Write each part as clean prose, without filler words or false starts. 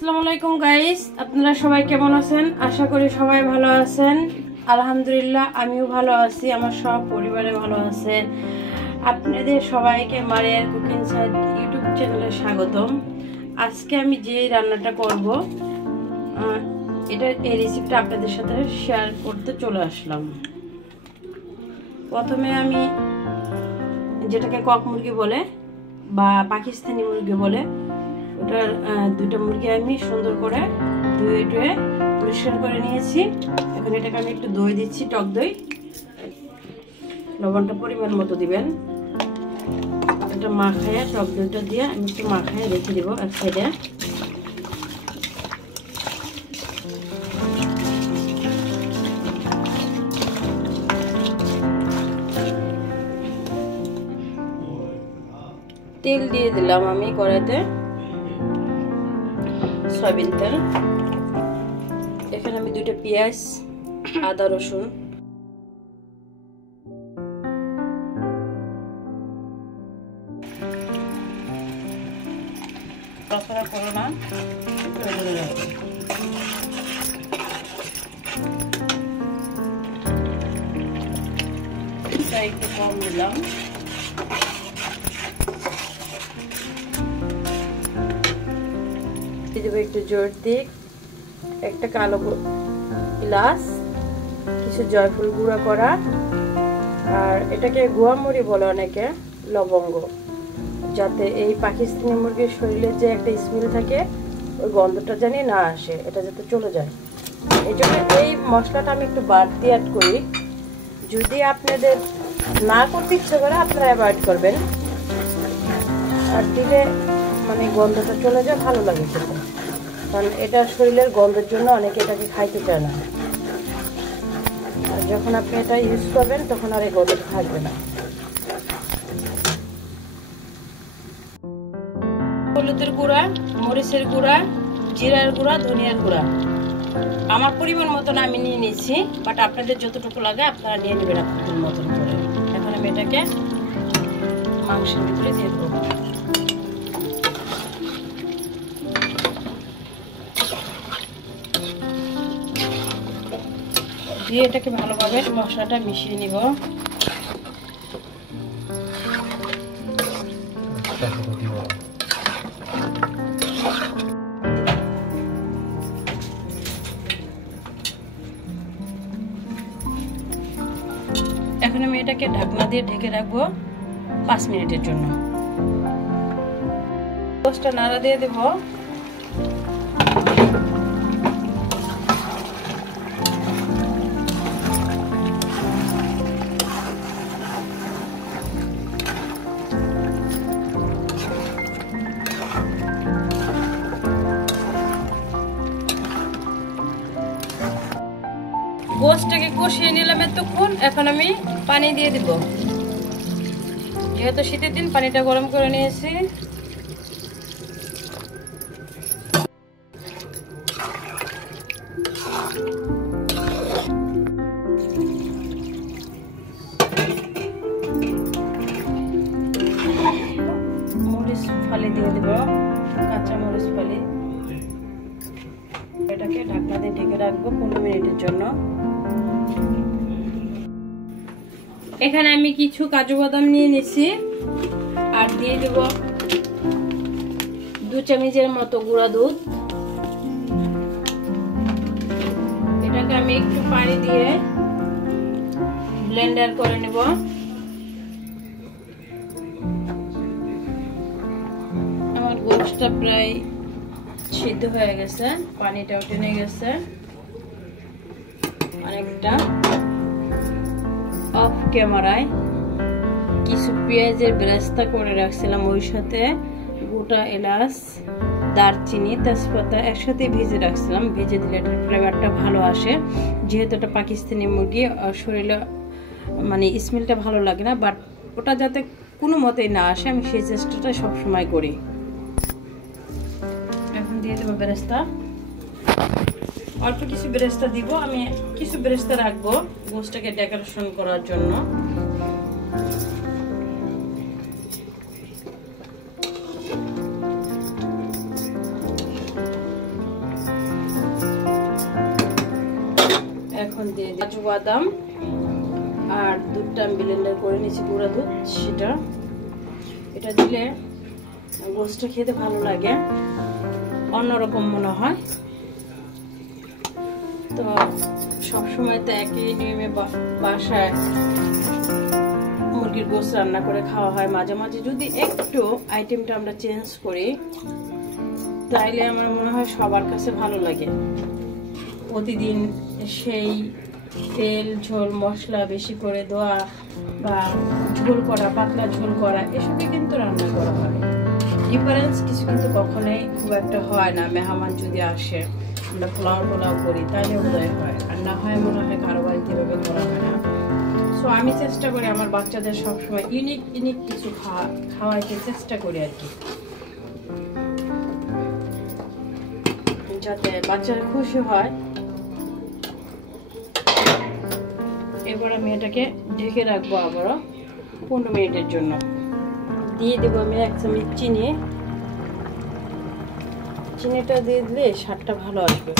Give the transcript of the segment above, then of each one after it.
আসসালামু আলাইকুম গাইস, আপনারা সবাই কেমন আছেন? আশা করি সবাই ভালো আছেন। আলহামদুলিল্লাহ আমিও ভালো আছি, আমার সব পরিবারে ভালো আছে। আপনাদের সবাইকে মারিয়ার কুকিং সাইড ইউটিউব চ্যানেলে স্বাগতম। আজকে আমি যে রান্নাটা করব এই রেসিপিটা আপনাদের সাথে শেয়ার করতে চলে আসলাম। প্রথমে আমি যেটাকে কক মুরগি বলে বা পাকিস্তানি মুরগি বলে, ওটার দুইটা মুরগি আমি সুন্দর করে ধুয়ে পরিষ্কার করে নিয়েছি। এখন এটাকে আমি একটু দই দিচ্ছি, টক দই। লবণটা পরিমাণ মতো দিবেন। এটা মাখায় টক দইটা দিয়ে আমি একটু মাখায় রেখে দিব এক সাইডে। তেল দিয়ে দিলাম আমি কড়াইতে, সয়াবিন তেল। এখানে আমি দুটো পেঁয়াজ, আদা রসুন, রসুন করো না, একটু কম দিলাম। দেবো একটু জোর দিক, একটা কালো এলাচ, কিছু জয়ফল গুঁড়া করা, আর এটাকে গুয়ামুড়ি বলে অনেকে, লবঙ্গ, যাতে এই পাকিস্তানি মুরগির শরীরে যে একটা স্মেল থাকে ওই গন্ধটা জানি না আসে, এটা যাতে চলে যায়। এই জন্য এই মশলাটা আমি একটু বাড়তি অ্যাড করি। যদি আপনাদের না করতে ইচ্ছে করে আপনারা অ্যাভয়েড করবেন, আর দিলে মানে গন্ধটা চলে যায়, ভালো লাগে খেতে। কারণ এটা শরীরের গন্ধের জন্য অনেকে এটাকে খাইতে চায় না, আর যখন আপনি এটা ইউজ করবেন তখন আর এই গন্ধটা থাকবে না। হলুদের গুঁড়া, মরিচের গুঁড়া, জিরার গুঁড়া, ধনিয়ার গুঁড়া আমার পরিমাণ মতন আমি নিয়ে নিয়েছি, বাট আপনাদের যতটুকু লাগে আপনারা নিয়ে নেবেন আপনাদের মতন করে। এখন আমি এটাকে মাংসের ভিতরে দিয়ে দেবো। দিয়ে এটাকে ভালোভাবে মশলাটা মিশিয়ে নিব। এখন আমি এটাকে ঢাকনা দিয়ে ঢেকে রাখবো 5 মিনিটের জন্য। গোশতটা নাড়া দিয়ে দেব। গোশতটাকে কষিয়ে নিলাম এতক্ষণ। এখন আমি পানি দিয়ে দিব। যেহেতু শীতের দিন পানিটা গরম করে নিয়েছি। মরিচ ফালি দিয়ে দিব, কাঁচা মরিচ ফালি। এটাকে ঢাকনা দিয়ে ঢেকে রাখবো 15 মিনিটের জন্য। এখানে আমি কিছু কাজু বাদাম নিয়ে নিয়েছি, আর দিয়ে দেব 2 চামচের মতো গুঁড়া দুধ। এটাকে আমি একটু পানি দিয়ে ব্লেন্ডার করে নেব। আমার গোশতটা প্রায় সিদ্ধ হয়ে গেছে, পানিটাও টেনে গেছে অনেকটা। অফ ক্যামেরায় কিছু পেঁয়াজের বেরেস্তা করে রাখছিলাম, ওই সাথে গোটা এলাচ, দারচিনি, তেজপাতা একসাথে ভেজে রাখছিলাম। ভেজে দিলে এটার ফ্লেভারটা ভালো আসে। যেহেতু এটা পাকিস্তানি মুরগি, শরীরে মানে স্মেলটা ভালো লাগে না, বাট ওটা যাতে কোনো মতেই না আসে আমি সেই চেষ্টাটা সবসময় করি। এখন দিয়ে দেবো বেরেস্তা। অল্প কিছু বেরেস্তা দিব, আমি কিছু বেরেস্তা রাখবো গোশতটাকে ডেকোরেশন করার জন্য। এখন দিয়ে কাজু বাদাম আর দুধটা আমি ব্লেন্ডার করে নিয়েছি, গুঁড়া দুধ, সেটা এটা দিলে গোশতটা খেতে ভালো লাগে, অন্যরকম মনে হয়। তো সবসময় তো একই নিয়মে বাসায় মুরগির গোশত রান্না করে খাওয়া হয়, মাঝে মাঝে যদি একটু আইটেমটা আমরা চেঞ্জ করি তাইলে আমার মনে হয় সবার কাছে ভালো লাগে। প্রতিদিন সেই তেল ঝোল মশলা বেশি করে দেওয়া বা ঝোল করা, পাতলা ঝোল করা, এসবই কিন্তু রান্না করা হয়। ডিফারেন্স কিছু কিন্তু কখনোই খুব একটা হয় না। মেহমান যদি আসে, আমরা পোলাও করি তাহলে উদয় হয়, আর না হয় মনে হয় কারো বাড়িতে এভাবে করা হয় না। সো আমি চেষ্টা করি আমার বাচ্চাদের সবসময় ইউনিক কিছু খাওয়াইতে চেষ্টা করি আর কি, যাতে বাচ্চারা খুশি হয়। এবার আমি এটাকে ঢেকে রাখবো আবারও 15 মিনিটের জন্য। দিয়ে দেবো আমি 1 চামচ চিনি। চিনিটা দিয়ে দিলে স্বাদটা ভালো আসবে।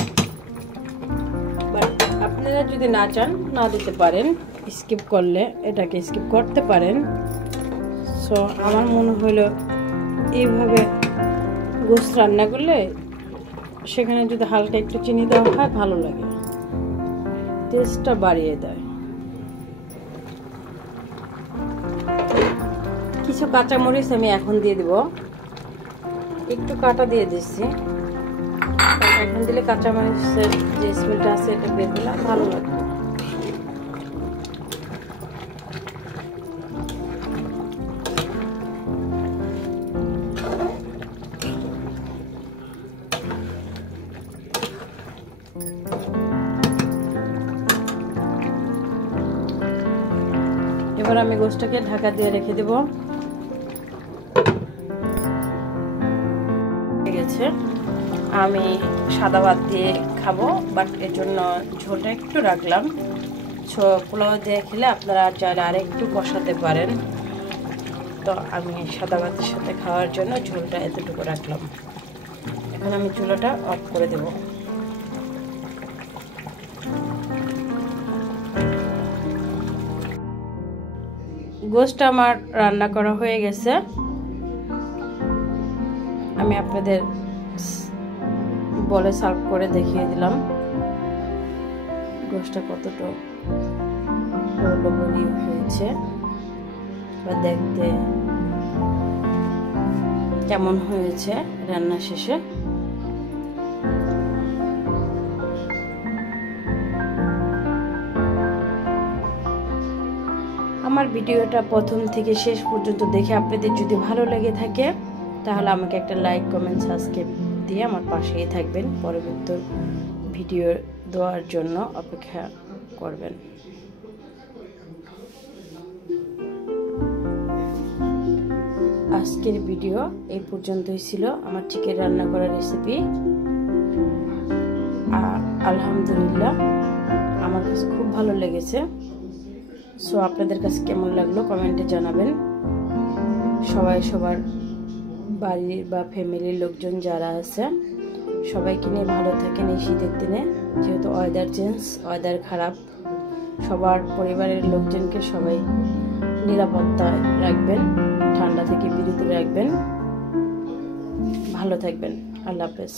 বাট আপনারা যদি না চান না দিতে পারেন, স্কিপ করলে এটাকে স্কিপ করতে পারেন। সো আমার মনে হলো এইভাবে গোশত রান্না করলে সেখানে যদি হালকা একটু চিনি দেওয়া হয় ভালো লাগে, টেস্টটা বাড়িয়ে দেয়। কিছু কাঁচামরিচ আমি এখন দিয়ে দিব, একটু কাটা দিয়ে দিচ্ছি। এখন দিলে কাঁচামরিচের যে স্মেলটা আছে এটা বের হলে ভালো লাগবে। এবার আমি গোশতটাকে ঢাকা দিয়ে রেখে দেব। ঠিক আছে, আমি সাদা ভাত দিয়ে খাবো, বাট এর জন্য ঝোলটা একটু রাখলাম। পোলাও দিয়ে খেলে আপনারা চাইলে আর একটু কষাতে পারেন। তো আমি সাদা ভাতের সাথে খাওয়ার জন্য ঝোলটা এতটুকু রাখলাম। এখন আমি চুলাটা অফ করে দেব। গোশতটা আমার রান্না করা হয়ে গেছে। আমি আপনাদের বলে সার্ভ করে দেখিয়ে দিলাম গোশতটা কতটা লোভনীয় হয়েছে বা দেখতে কেমন হয়েছে রান্না শেষে। আমার ভিডিওটা প্রথম থেকে শেষ পর্যন্ত দেখে আপনাদের যদি ভালো লেগে থাকে তাহলে আমাকে একটা লাইক, কমেন্ট, সাবস্ক্রাইব দিয়ে আমার পাশেই থাকবেন। পরবর্তী ভিডিও দেওয়ার জন্য অপেক্ষা করবেন। আজকের ভিডিও এই পর্যন্তই ছিল, আমার চিকেন রান্না করার রেসিপি। আলহামদুলিল্লাহ আমার কাছে খুব ভালো লেগেছে। সো আপনাদের কাছে কেমন লাগলো কমেন্টে জানাবেন। সবাই সবার বাড়ির বা ফ্যামিলির লোকজন যারা আছে সবাইকে নিয়ে ভালো থাকেন এই শীতের দিনে, যেহেতু ওয়েদার চেঞ্জ, ওয়েদার খারাপ। সবার পরিবারের লোকজনকে সবাই নিরাপত্তায় রাখবেন, ঠান্ডা থেকে বিরত রাখবেন। ভালো থাকবেন। আল্লাহ হাফেজ।